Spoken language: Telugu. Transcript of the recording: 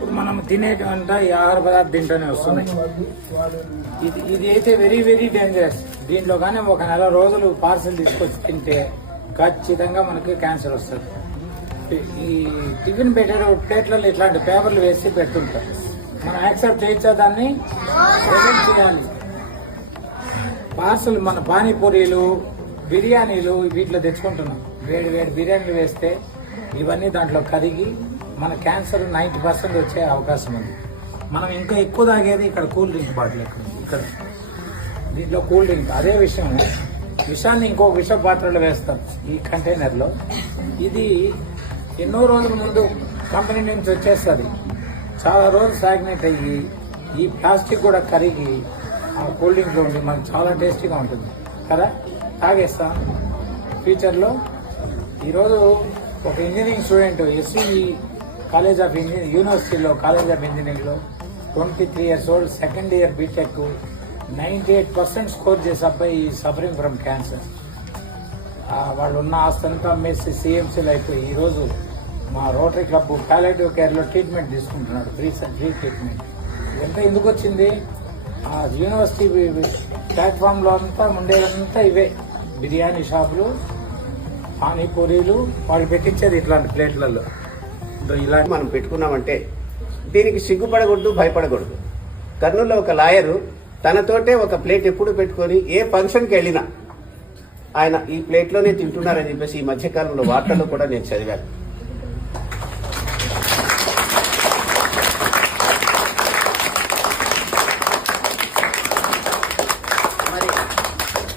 ఇప్పుడు మనం తినేటంట ఈ ఆహార పదార్థం తింటూనే వస్తున్నాయి. ఇది అయితే వెరీ వెరీ డేంజరస్. దీంట్లో కానీ ఒక నెల రోజులు పార్సల్ తీసుకొచ్చి తింటే ఖచ్చితంగా మనకి క్యాన్సర్ వస్తుంది. ఈ టిఫిన్ పెట్టే ప్లేట్లలో ఇట్లాంటి పేపర్లు వేసి పెడుతుంటారు. మనం యాక్సెప్ట్ చేయొచ్చా? దాన్ని ప్రొజెక్ట్ చేయాలి. పార్సల్ మన పానీపూరీలు, బిర్యానీలు వీటిలో తెచ్చుకుంటున్నాం. వేడి వేడి బిర్యానీలు వేస్తే ఇవన్నీ దాంట్లో కరిగి మన క్యాన్సర్ 90% వచ్చే అవకాశం ఉంది. మనం ఇంకా ఎక్కువ తాగేది ఇక్కడ కూల్ డ్రింక్ బాటిల్ ఇక్కడ దీంట్లో కూల్ డ్రింక్. అదే విషాన్ని ఇంకొక విష పాత్రలో వేస్తాం ఈ కంటైనర్లో. ఇది ఎన్నో రోజుల ముందు కంపెనీ నుంచి వచ్చేస్తుంది. చాలా రోజులు స్టాగ్నేట్ అయ్యి ఈ ప్లాస్టిక్ కూడా కరిగి ఆ కూల్ డ్రింక్లో ఉండి మనకు చాలా టేస్టీగా ఉంటుంది కదా, తాగేస్తాం ఫ్యూచర్లో. ఈరోజు ఒక engineering student SV college of engineering యూనివర్సిటీలో కాలేజ్ ఆఫ్ ఇంజనీరింగ్లో 23 years old, second year BTech, 98% score చేసే అబ్బాయి సఫరింగ్ ఫ్రమ్ క్యాన్సర్. వాళ్ళు ఉన్న ఆస్తంతా అమ్మేసి సిఎంసీలు అయిపోయి ఈరోజు మా రోటరీ క్లబ్ పాలియేటివ్ కేర్లో ట్రీట్మెంట్ తీసుకుంటున్నాడు, ఫ్రీ ట్రీట్మెంట్. ఇదంతా ఎందుకు వచ్చింది? ఆ యూనివర్సిటీ ప్లాట్ఫామ్లో అంతా ఉండేదంతా ఇవే బిర్యానీ షాపులు, పానీపూరీలు, వాళ్ళు పెట్టించేది ఇట్లాంటి ప్లేట్లలో. ఇలా మనం పెట్టుకున్నామంటే దీనికి సిగ్గుపడకూడదు, భయపడకూడదు. కర్నూలులో ఒక లాయరు తనతోటే ఒక ప్లేట్ ఎప్పుడు పెట్టుకొని ఏ ఫంక్షన్కి వెళ్ళినా ఆయన ఈ ప్లేట్లోనే తింటున్నారని చెప్పేసి ఈ మధ్యకాలంలో వార్తల్లో కూడా నేను చదివాను.